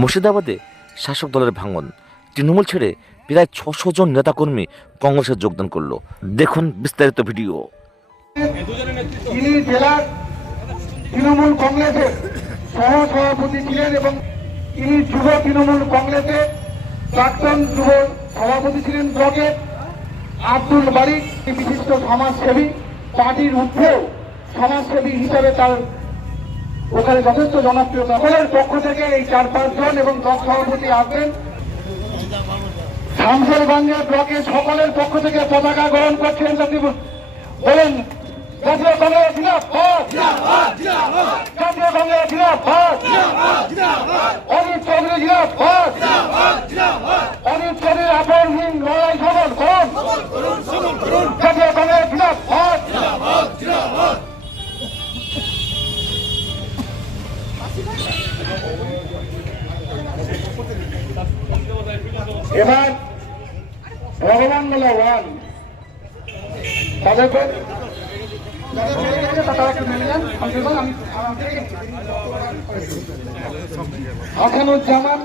মুর্শিদাবাদে শাসক দলের ভাঙন। তৃণমূল ছেড়ে প্রায় ছশো জন নেতাকর্মী কংগ্রেসে যোগদান করল। দেখুন বিস্তারিত ভিডিও। তিনি জেলার তৃণমূল কংগ্রেসের সহ সভাপতি ছিলেন এবং তিনি যুব তৃণমূল কংগ্রেসের প্রাক্তন যুব সভাপতি ছিলেন ব্লকের আব্দুল বারিক বিশিষ্ট সমাজসেবী। পার্টির ঊর্ধ্বেও সমাজসেবী হিসাবে তার ওখানে যথেষ্ট জনপ্রিয়তা সকলের পক্ষ থেকে এই চার পাঁচজন এবং ব্লক সভাপতি আসবেন শামসেরগঞ্জে ব্লকে সকলের পক্ষ থেকে পতাকা গ্রহণ করছেন বলেন জাতীয় কংগ্রেস জিন্দাবাদ। জাতীয় কংগ্রেস জিন্দাবাদ। অনিত চৌধুরী জিন্দাবাদ। অনিত চৌধুরী আপনহীন লড়াই করুন। জাতীয় কংগ্রেস জিন্দাবাদ। এবার ভগবান বলা ওয়ান। তাদেরকে হাসানুজ্জামান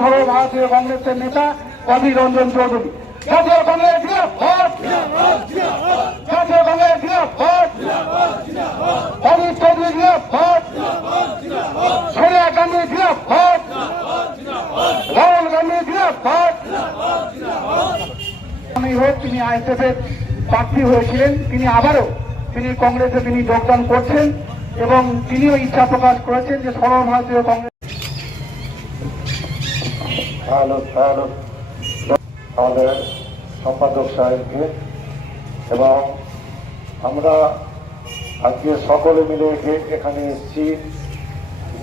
সর্বভারতীয় কংগ্রেসের নেতা রঞ্জন চৌধুরী। জাতীয় সোনিয়া গান্ধী জিন্দাবাদ। আমি হোক, তিনি আইএসএফের প্রার্থী হয়েছিলেন, তিনি আবারও তিনি কংগ্রেসে তিনি যোগদান করছেন এবং তিনিও ইচ্ছা প্রকাশ করেছেন যে সর্বভারতীয় কংগ্রেস আমাদের সম্পাদক সাহেবকে এবং আমরা আজকে সকলে মিলে এখে- এখানে এসেছি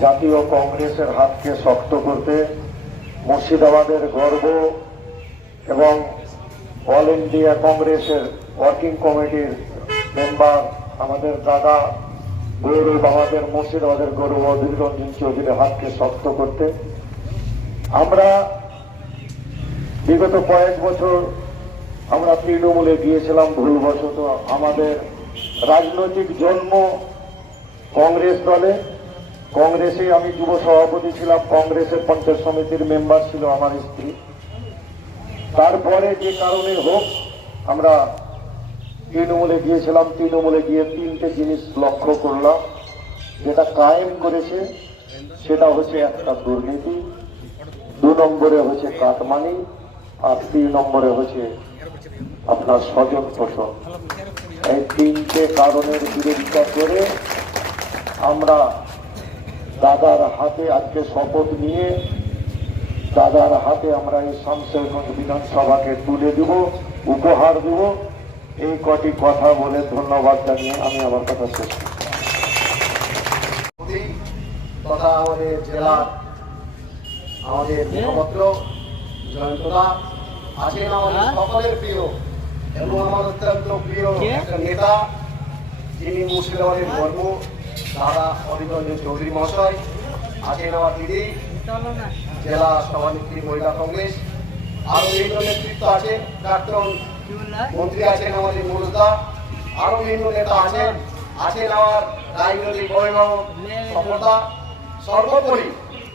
জাতীয় কংগ্রেসের হাতকে শক্ত করতে। মুর্শিদাবাদের গর্ব এবং অল ইন্ডিয়া কংগ্রেসের ওয়ার্কিং কমিটির মেম্বার আমাদের দাদা গৌরব আমাদের মুর্শিদাবাদের গৌরব অধীর রঞ্জন চৌধুরীর হাতকে শক্ত করতে। আমরা বিগত কয়েক বছর আমরা তৃণমূলে গিয়েছিলাম, ভুলবশত আমাদের রাজনৈতিক জন্ম কংগ্রেস দলে। কংগ্রেসে আমি যুব সভাপতি ছিলাম, কংগ্রেসের পঞ্চায়েত সমিতির মেম্বার ছিল আমার স্ত্রী। তারপরে যে কারণে হোক, আমরা তৃণমূলে গিয়েছিলাম, তৃণমূলে গিয়ে তিনটে জিনিস লক্ষ্য করলাম। যেটা কায়েম করেছে, সেটা হচ্ছে একটা দুর্নীতি, দু নম্বরে হচ্ছে কাটমানি, আর তিন নম্বরে হচ্ছে আপনার স্বজন পোষণ। এই তিনটে কারণের বিরোধিতা করে আমরা দাদার হাতে আজকে শপথ নিয়ে দাদার হাতে আমরা এই শামসেরগঞ্জ বিধানসভাকে তুলে দেব উপহার দেব। এই কটি কথা বলে ধন্যবাদ জানিয়ে আমি আমার কথা শেষ তথা আমাদের জেলার আমাদের মুখপত্র জয়ন্তদা আছেন আমাদের সকলের প্রিয় এবং আমার অত্যন্ত প্রিয় একটা নেতা যিনি মুর্শিদাবাদের গর্ব দাদা অধীর চৌধুরী মহাশয় আছেন আমার দিদি, জেলা সভানেত্রী মহিলা কংগ্রেস, আরও বিভিন্ন নেতৃত্ব আছে, প্রাক্তন মন্ত্রী আছেন আমাদের মনুদা আরও বিভিন্ন নেতা আছেন আছেন আমার রাজনৈতিক অভিভাবক সফলতা। সর্বোপরি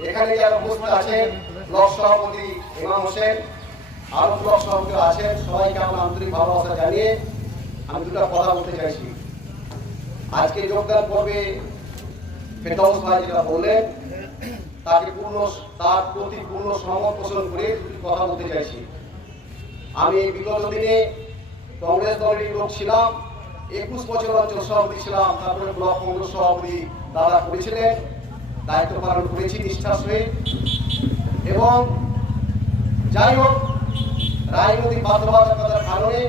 এখানে যারা উপস্থিত আছেন, ব্লক সভাপতি ইমাম হোসেন, আরও ব্লক সভাপতি আছেন, সবাইকে আমার আন্তরিক ভালোবাসা জানিয়ে আমি দুটো কথা বলতে চাইছি। আজকে যোগদান পর্বে ফেরদৌস ভাই যেটা বললেন, তাকে পূর্ণ, তার প্রতি পূর্ণ সহমত পোষণ করে দুটি কথা বলতে চাইছি। আমি বিগত দিনে কংগ্রেস দলের লোক ছিলাম, একুশ বছর অঞ্চল সভাপতি ছিলাম, তারপরে ব্লক কংগ্রেস সভাপতি দাদা করেছিলেন, দায়িত্ব পালন করেছি নিষ্ঠার সহিত। এবং যাই হোক, রাজনৈতিক বাধ্যবাধকতার কারণে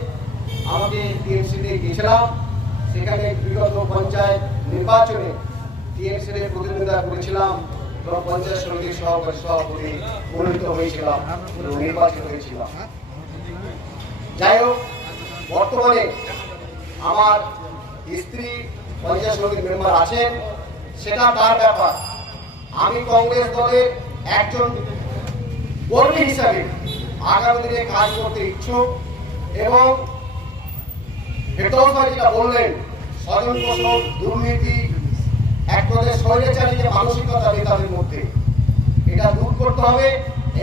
আমাকে টিএমসিতে গিয়েছিলাম সেখানে বিগত পঞ্চায়েত নির্বাচনে টিএমসিতে প্রতিদ্বন্দ্বিতা করেছিলাম এবং পঞ্চায়েত সমিতির সভাপতি সভাপতি মনোনীত হয়েছিলাম নির্বাচিত হয়েছিলাম। যাই হোক, বর্তমানে আমার স্ত্রী পঞ্চায়েত সমিতির মেম্বার আছেন সেটা তার ব্যাপার। আমি কংগ্রেস দলের একজন কর্মী হিসাবে আগামী দিনে কাজ করতে ইচ্ছুক এবং ফেরদৌস ভাই যেটা বললেন, স্বজন পোষণ, দুর্নীতি স্বৈরাচারী যে মানসিকতা নেতাদের মধ্যে। এটা দূর করতে হবে।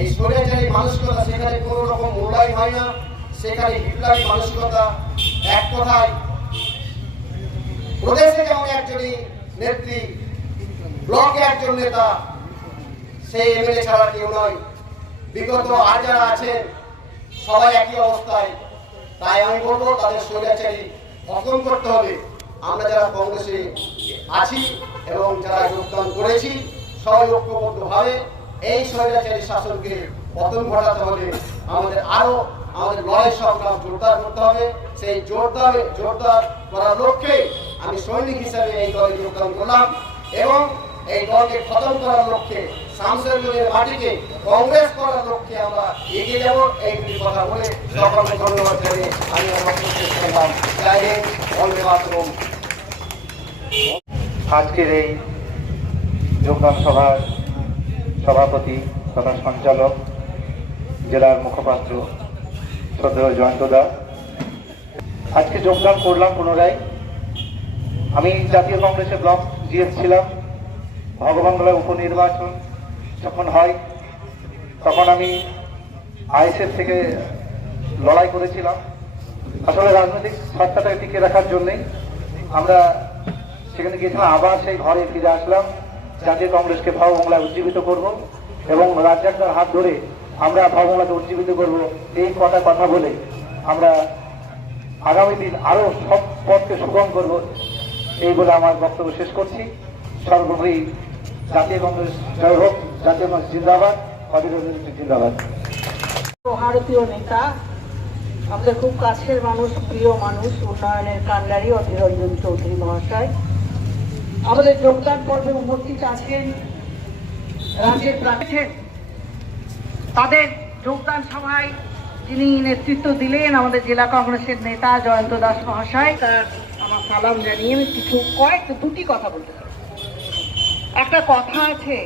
এই স্বৈরাচারী মানসিকতা সেখানে কোনো রকম মূল্যায়ন হয় না। সেখানে বিপ্লবী মানসিকতা এক কথায়। প্রদেশে যেমন একজনই নেত্রী, ব্লকে একজন নেতা, সেই এমএলএ ছাড়া কেউ নয়। বিগত আর যারা আছেন, সবাই একই অবস্থায়। তাই আমি বলব, তাদের স্বৈরাচারী পতন করতে হবে। আমরা যারা কংগ্রেসে আছি এবং যারা যোগদান করেছি সবাই ঐক্যবদ্ধভাবে এই স্বৈরাচারী শাসনকে পতন ঘটাতে হলে আমাদের আরও আমাদের লড়াই সংগ্রাম জোরদার করতে হবে। সেই জোরদার জোরদার করার লক্ষ্যে আমি সৈনিক হিসাবে এই দলে যোগদান করলাম এবং এই দলকে খতম করার লক্ষ্যে শামসেরগঞ্জের মাটিকে কংগ্রেস করার লক্ষ্যে আমরা এগিয়ে যাব। এই দুটি কথা বলে সকলকে ধন্যবাদ জানিয়ে আমি আমার করলাম। জয় হিন্দ, বন্দে মাতরম। আজকের এই যোগদান সভার সভাপতি তথা সঞ্চালক, জেলার মুখপাত্র শ্রদ্ধেয় জয়ন্ত আজকে যোগদান করলাম পুনরায়। আমি জাতীয় কংগ্রেসের ব্লক জিএস ছিলাম ভগবানগোলা উপনির্বাচন যখন হয়, তখন আমি আইএসএফ থেকে লড়াই করেছিলাম। আসলে রাজনৈতিক সত্তাটাকে টিকে রাখার জন্যেই আমরা সেখানে গিয়েছিলাম, আবার সেই ঘরে ফিরে আসলাম। জাতীয় কংগ্রেসকে ভাববাংলায় উজ্জীবিত করব এবং রাজ্জাকদার হাত ধরে আমরা ভাববাংলাকে উজ্জীবিত করব। এই কটা কথা বলে আমরা আগামী দিন আরও সব পথকে সুগম করব। এই বলে আমার বক্তব্য শেষ করছি। সর্বোপরি জাতীয় কংগ্রেস জয় হোক, জাতীয় কংগ্রেস জিন্দাবাদ জিন্দাবাদ। ভারতীয় নেতা, আমাদের খুব কাছের মানুষ, প্রিয় মানুষ, উন্নয়নের কান্ডারি অধীর রঞ্জন চৌধুরী মহাশয়। আমাদের যোগদান পর্বে উপস্থিত আছেন রাজ্যের প্রাচীন তাদের যোগদান সভায় যিনি নেতৃত্ব দিলেন আমাদের জেলা কংগ্রেসের নেতা জয়ন্ত দাস মহাশয়, তার আমার সালাম জানিয়ে আমি কিছু কয়েক, দুটি কথা বলতে চাই। একটা কথা আছে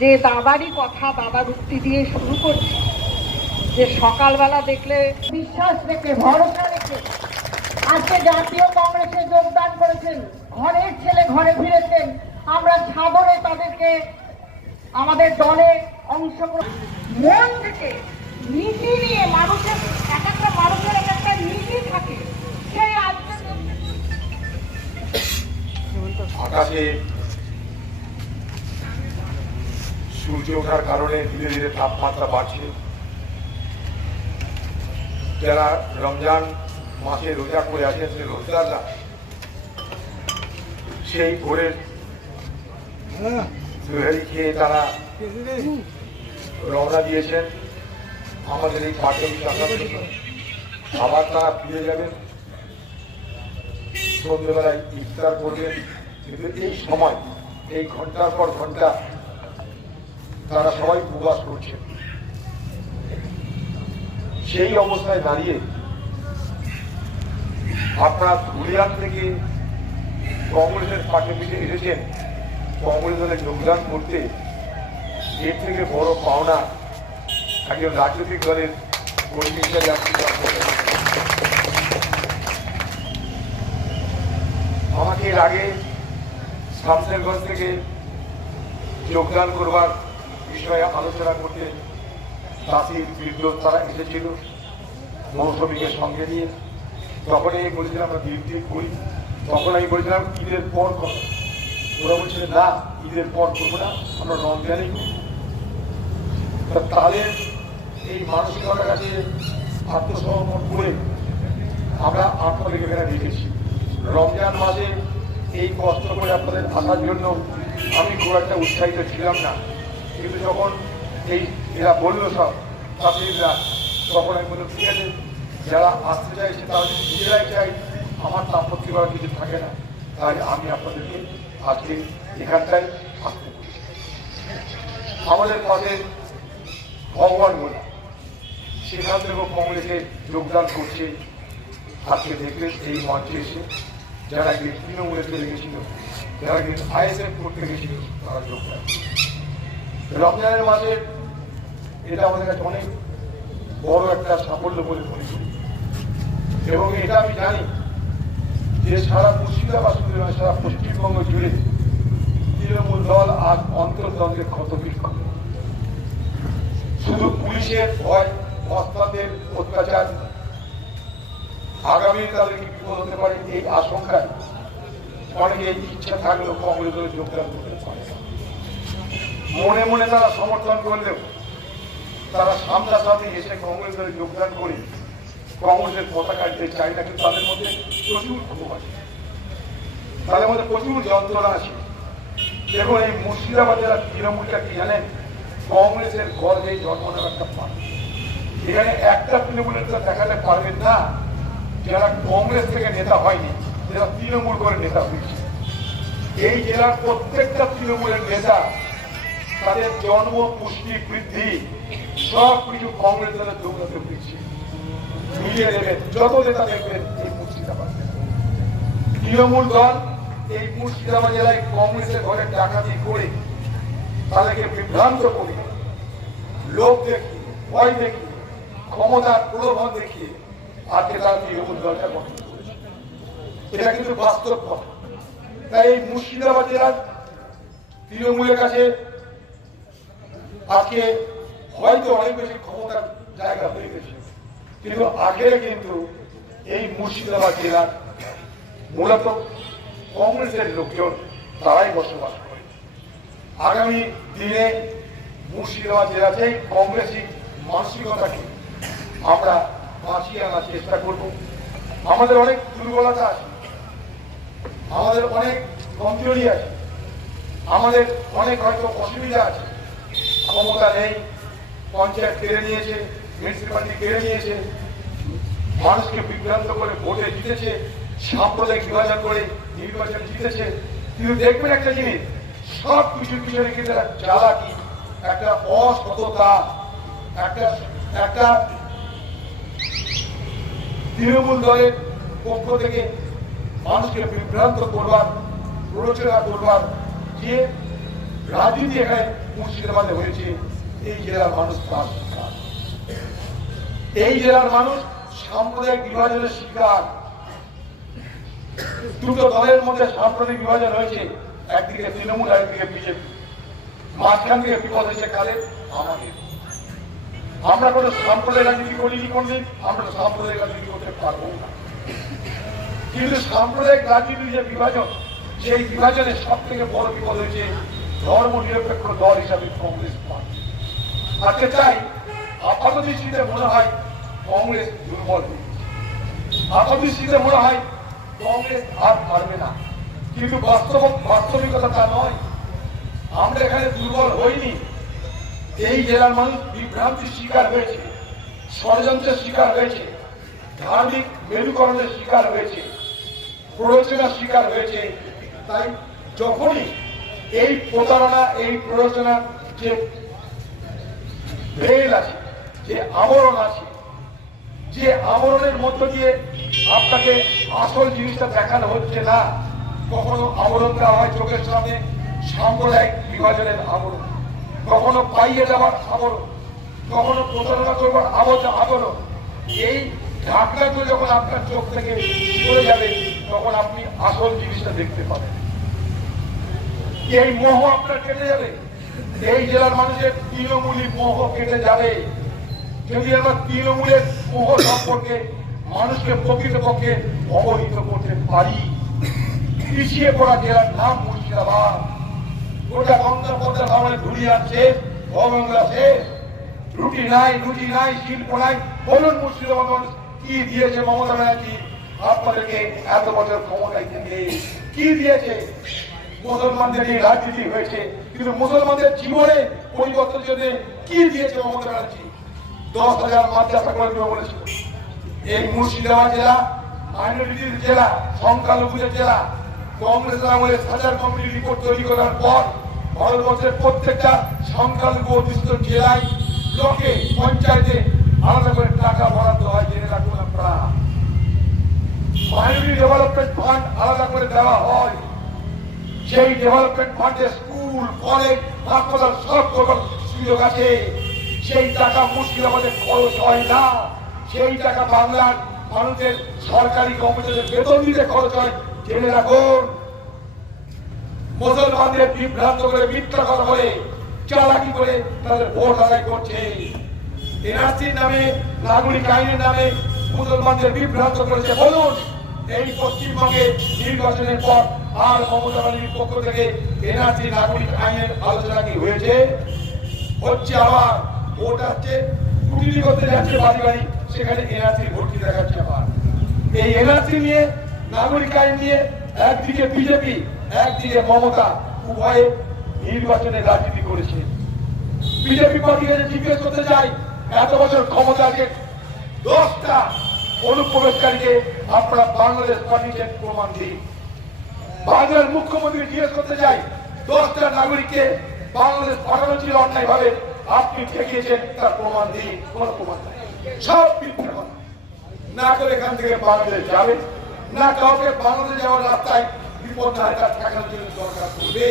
যে দাদারই কথা দাদার উক্তি দিয়ে শুরু করছি। যে সকালবেলা দেখলে বিশ্বাস রেখে, ভরসা রেখে আজকে জাতীয় কংগ্রেসে যোগদান করেছেন। ঘরের ছেলে ঘরে ফিরেছেন, আমরা সাদরে তাদেরকে, আমাদের দলে অংশগ্রহণ মন থেকে নীতি নিয়ে মানুষের, এক একটা মানুষের এক একটা নীতি থাকে। সেই আকাশে সূর্য ওঠার কারণে ধীরে ধীরে তাপমাত্রা বাড়ছে। যারা রমজান মাসে রোজা করে আছেন সে রোজদাররা সেই ভোরের সুহারি খেয়ে তারা রওনা দিয়েছেন। আমাদের এই পাটন শাখার। আবার তারা ফিরে যাবেন। সন্ধ্যেবেলায় ইফতার করবেন। কিন্তু এই সময়, এই ঘণ্টার পর ঘণ্টা তারা সবাই উপবাস করছে। সেই অবস্থায় দাঁড়িয়ে আপনারা ধুলিয়ান থেকে কংগ্রেসের পাশে পিঠে এসেছেন। কংগ্রেস দলে যোগদান করতে এর থেকে বড় পাওনা একজন রাজনৈতিক দলের কর্মী হিসাবে আপনি আমাকে এর আগে শামসেরগঞ্জ থেকে যোগদান করবার বিষয়ে আলোচনা করতে চাষির বিদ্যুৎ তারা এসেছিল মৌসুমীকে সঙ্গে নিয়ে। তখন আমি বলেছিলাম, আমরা বিরুদ্ধে করি। তখন আমি বলেছিলাম, ঈদের পর করো ওরা বলছিল, না, ঈদের পর করব না, আমরা রমজানেই করব তাদের এই মানসিকতার কাছে আত্মসমর্পণ করে আমরা আপনাদেরকে এখানে রেখেছি। রমজান মাসে এই কষ্ট করে আপনাদের আসার জন্য আমি খুব একটা উৎসাহিত ছিলাম না। কিন্তু যখন এই এরা বলল সব চাকরিরা তখন আমি বললাম, ঠিক আছে, যারা আসতে চাইছে তারা নিজেরাই চাই আমার তো করার কিছু থাকে না, তাহলে আমি আপনাদেরকে আজকে এখানটায় আসতে। আমাদের পথে ভগবান বলে, সেখান থেকেও কংগ্রেসে যোগদান করছে। আজকে দেখলেন এই মঞ্চে এসে যারা গিয়ে তৃণমূলে চলে গেছিল, যারা গিয়ে আইএসএফ করতে গেছিল, তারা যোগদান রমজানের মাসে এটা আমাদের কাছে অনেক বড় একটা সাফল্য বলে মনে করি। এবং এটা আমি জানি যে সারা মুর্শিদাবাদ শুধু নয়, সারা পশ্চিমবঙ্গ জুড়ে তৃণমূল দল আজ অন্তর্দ্বন্দ্বের ক্ষত বিক্ষত শুধু পুলিশের ভয়, অস্ত্রাদের অত্যাচার আগামী কালে কি বিপদ হতে পারে এই আশঙ্কায় অনেকে ইচ্ছা থাকলেও কংগ্রেস দলে যোগদান করতে পারে মনে মনে তারা সমর্থন করলেও তারা সামনাসামনি এসে কংগ্রেস দলে যোগদান করে কংগ্রেসের পতাকা দিতে চায় না কিন্তু তাদের মধ্যে প্রচুর ক্ষোভ আছে তাদের মধ্যে প্রচুর যন্ত্রণা আছে। দেখুন এই মুর্শিদাবাদের আর তৃণমূলটা কি জানেন কংগ্রেসের গর্ভে জন্ম নেওয়ার একটা পান এখানে একটা তৃণমূলের তো দেখাতে পারবেন না, যারা কংগ্রেস থেকে নেতা হয়নি, যারা তৃণমূল করে নেতা হয়েছে। এই জেলার প্রত্যেকটা তৃণমূলের নেতা, তাদের জন্ম, পুষ্টি, বৃদ্ধি সব কিছু কংগ্রেস দলের দৌড়াতে হয়েছে যত নেতা দেখবেন এই মুর্শিদাবাদ তৃণমূল দল এই মুর্শিদাবাদ জেলায় কংগ্রেসের ঘরে ডাকাতি করে তাদেরকে বিভ্রান্ত করে লোক দেখিয়ে, ভয় দেখিয়ে, ক্ষমতার প্রলোভন দেখিয়ে আজকে তারা তৃণমূল দলটা গঠন এটা কিন্তু বাস্তব কথা তাই এই মুর্শিদাবাদ জেলার তৃণমূলের কাছে আজকে হয়তো অনেক বেশি ক্ষমতার জায়গা হয়ে গেছে। কিন্তু আগে কিন্তু এই মুর্শিদাবাদ জেলার মূলত কংগ্রেসের লোকজন তারাই বসবাস করে। আগামী দিনে মুর্শিদাবাদ জেলাতে কংগ্রেসি মানসিকতাকে আমরা বাঁচিয়ে আনার চেষ্টা করব। আমাদের অনেক দুর্বলতা আছে, আমাদের অনেক কমজোরি আছে, আমাদের অনেক হয়তো অসুবিধা আছে। ক্ষমতা নেই, পঞ্চায়েত কেড়ে নিয়েছে মিউনিসিপালিটি কেড়ে নিয়েছে? মানুষকে বিভ্রান্ত করে ভোটে জিতেছে। সাম্প্রদায়িক বিভাজন করে নির্বাচন জিতেছে। কিন্তু দেখবেন একটা জিনিস, সব কিছুর পিছনে কিন্তু একটা জ্বালাকি একটা অসততা, একটা একটা তৃণমূল দলের পক্ষ থেকে মানুষকে বিভ্রান্ত করবার, প্ররোচনা করবার যে রাজনীতি এখানে মুর্শিদাবাদে হয়েছে, এই জেলার মানুষ তার এই জেলার মানুষ সাম্প্রদায়িক বিভাজনের শিকার। দুটো দলের মধ্যে সাম্প্রদায়িক বিভাজন হয়েছে। একদিকে তৃণমূল একদিকে বিজেপি। মাঝখান থেকে বিপদ হয়েছে কালে আমাদের। আমরা কোনো সাম্প্রদায়িক রাজনীতি করিনি কোনদিন, আমরা সাম্প্রদায়িক রাজনীতি করতে পারব না। কিন্তু সাম্প্রদায়িক রাজনীতির যে বিভাজন, সেই বিভাজনের সব থেকে বড় বিপদ হয়েছে ধর্ম নিরপেক্ষ দল হিসাবে কংগ্রেস পার্টি। আজকে চাই আপাত দৃষ্টিতে মনে হয় কংগ্রেস দুর্বল। আপাত দৃষ্টিতে মনে হয় কংগ্রেস আর পারবে না। কিন্তু বাস্তব বাস্তবিকতা তা নয়। আমরা এখানে দুর্বল হইনি। এই জেলার মানুষ বিভ্রান্তির শিকার হয়েছে, ষড়যন্ত্রের শিকার হয়েছে, ধার্মিক মেরুকরণের শিকার হয়েছে প্ররোচনার শিকার হয়েছে। তাই যখনই এই প্রতারণা, এই প্ররোচনা যে ভেল আছে যে আবরণ আছে, যে আবরণের মধ্য দিয়ে আপনাকে আসল জিনিসটা দেখানো হচ্ছে না, কখনো আবরণ দেওয়া হয় চোখের সামনে, সাম্প্রদায়িক বিভাজনের আবরণ, কখনো পাইয়ে দেওয়ার আবরণ, কখনো প্রতারণা করবার আবরণ আবরণ। এই ঢাকনাগুলো যখন আপনার চোখ থেকে সরে যাবে, তখন আপনি আসল জিনিসটা দেখতে পাবেন। এই মোহ আপনার কেটে যাবে। এই জেলার মানুষের তৃণমূলী মোহ কেটে যাবে। যদি আমরা তৃণমূলের মোহ সম্পর্কে, মানুষকে প্রকৃতপক্ষে অবহিত করতে পারি, পিছিয়ে পড়া জেলার নাম মুর্শিদাবাদ। গোটা গঙ্গা পদ্মা ভাবনে ধুলিয়ে আছে ভবঙ্গলা শেষ রুটি নাই রুটি নাই, শিল্প নাই। বলুন মুর্শিদাবাদ কি দিয়েছে মমতা ব্যানার্জি? আপনাদেরকে এত বছর ক্ষমতায় দিয়ে কি দিয়েছে? মুসলমানদের এই রাজনীতি হয়েছে, কিন্তু মুসলমানদের জীবনে পরিবর্তন জন্য কি দিয়েছে মমতা ব্যানার্জি? দশ হাজার মাদ্রাসা করে দেবে বলেছিল এই মুর্শিদাবাদ জেলা মাইনরিটির জেলা, সংখ্যালঘুদের জেলা কংগ্রেস আমলে সাজার কমিটি রিপোর্ট তৈরি করার পর ভারতবর্ষের প্রত্যেকটা সংখ্যালঘু অধিষ্ঠিত জেলায় ব্লকে, পঞ্চায়েতে আলাদা করে টাকা বরাদ্দ হয় জেনে রাখুন আপনারা। মাইনরিটি ডেভেলপমেন্ট ফান্ড আলাদা করে দেওয়া হয়। সেই ডেভেলপমেন্ট ফান্ডে স্কুল কলেজ হাসপাতাল সব রকম সুযোগ আছে। সেই টাকা মুর্শিদাবাদে খরচ হয় না, সেই টাকা বাংলার মানুষের সরকারি কর্মচারীদের বেতন দিতে খরচ হয়। জেনে রাখুন, মুসলমানদের বিভ্রান্ত করে মিথ্যা কথা বলে চালাকি করে তাদের ভোট আদায় করছে। এনআরসির নামে, নাগরিক আইনের নামে মুসলমানদের বিভ্রান্ত করেছে। বলুন, এই পশ্চিমবঙ্গে নির্বাচনের পর আর মমতা বাহিনীর পক্ষ থেকে এনআরসি নাগরিক আইনের আলোচনা কি হয়েছে? হচ্ছে আবার ভোট আসছে কুটিনি করতে যাচ্ছে বাড়ি বাড়ি, সেখানে এনআরসি ভর্তি দেখাচ্ছে আবার এই এনআরসি নিয়ে, নাগরিক আইন নিয়ে, একদিকে বিজেপি, একদিকে মমতা, উভয়ে নির্বাচনে রাজনীতি করেছে। বিজেপি পার্টিকে জিজ্ঞেস করতে চাই, এত বছর ক্ষমতা আছে দশটা অনুপ্রবেশকারীকে আপনারা বাংলাদেশ পাঠিয়েছেন প্রমাণ দিন। বাংলার মুখ্যমন্ত্রী জিজ্ঞেস করতে চাই, দশটা নাগরিককে বাংলাদেশ পাঠানো ছিল অন্যায় ভাবে আপনি ঠেকিয়েছেন তার প্রমাণ দিন, কোন প্রমাণ নাই। সব মিথ্যে কথা। না করে এখান থেকে বাংলাদেশ যাবে, না কাউকে বাংলাদেশ যাওয়ার রাস্তায় বিপদ না তার ঠেকানোর জন্য দরকার করবে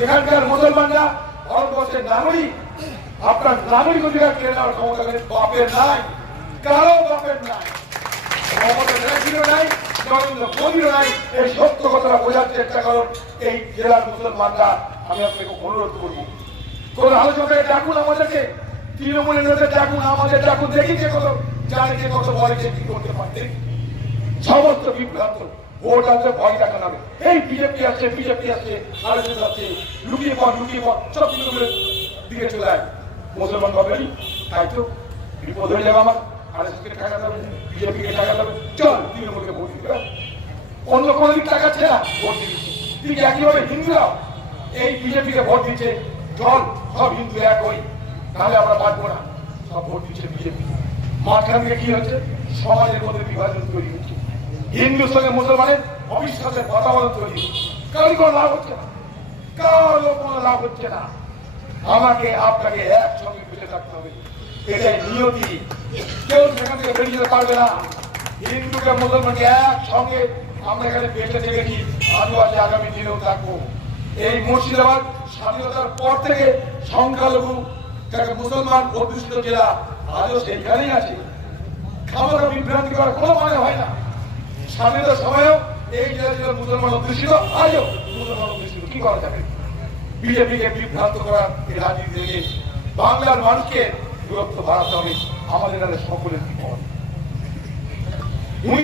এখানকার মুসলমানরা ভারতবর্ষের নাগরিক। আপনার নাগরিক অধিকার কেড়ে নেওয়ার ক্ষমতা বাপের নাই, কারও বাপের নাই। নাই। এই সত্য কথাটা বোঝার চেষ্টা করুন, এই জেলার মুসলমানরা। আমি আপনাকে অনুরোধ করব কোন আলোচনায় ডাকুন আমাদেরকে। তৃণমূলের নেতা ডাকুন, আমাদের ডাকুন, দেখি কত জানে কত বলে কি করতে পারতে সমস্ত বিভ্রান্ত, ভোট আসবে ভয় দেখানো হবে এই বিজেপি আছে বিজেপি আছে আরএসএস আছে লুকিয়ে পর লুকিয়ে পর সব তৃণমূলের দিকে চলে যায় মুসলমান ভাবেন তাই তো, বিপদ হয়ে যাবে টাকা দেবে বিজেপি কে টাকা দেবে চল, তৃণমূলকে ভোট দিতে অন্য কোনো দিক টাকাচ্ছে না ভোট দিচ্ছে ঠিক একইভাবে হিন্দুরাও এই বিজেপিকে ভোট দিচ্ছে? চল সব হিন্দু এক হই, তাহলে আমরা বাঁচবো না। সব ভোট দিচ্ছে বিজেপি। মাঝখান থেকে কি হচ্ছে? সমাজের মধ্যে বিভাজন তৈরি হচ্ছে। হিন্দুর সঙ্গে মুসলমানের অবিশ্বাসের বাতাবরণ তৈরি হচ্ছে। কারোর কোনো লাভ হচ্ছে না। কারও কোনো লাভ হচ্ছে না। আমাকে, আপনাকে একসঙ্গে বেঁচে থাকতে হবে। এটাই নিয়তি। কেউ সেখান থেকে বেরিয়ে যেতে পারবে না। হিন্দুকে, মুসলমানকে একসঙ্গে আমরা এখানে বেঁচে দেখেছি আজও আছে আগামী দিনেও থাকব। এই মুর্শিদাবাদ স্বাধীনতার পর থেকে সংখ্যালঘু যাকে মুসলমান অধ্যুষিত জেলা আজও সেইখানেই আছে। খাবার বিভ্রান্তি করার কোনো মানে হয় না। স্বাধীনতার সময়ও এই জেলা ছিল মুসলমান অধ্যুষিত আজও মুসলমান অধ্যুষিত কি করা যাবে? বিজেপিকে বিভ্রান্ত করার এই রাজনীতি থেকে বাংলার মানুষকে দূরত্ব বাড়াতে হবে আমাদের সকলের বিপদ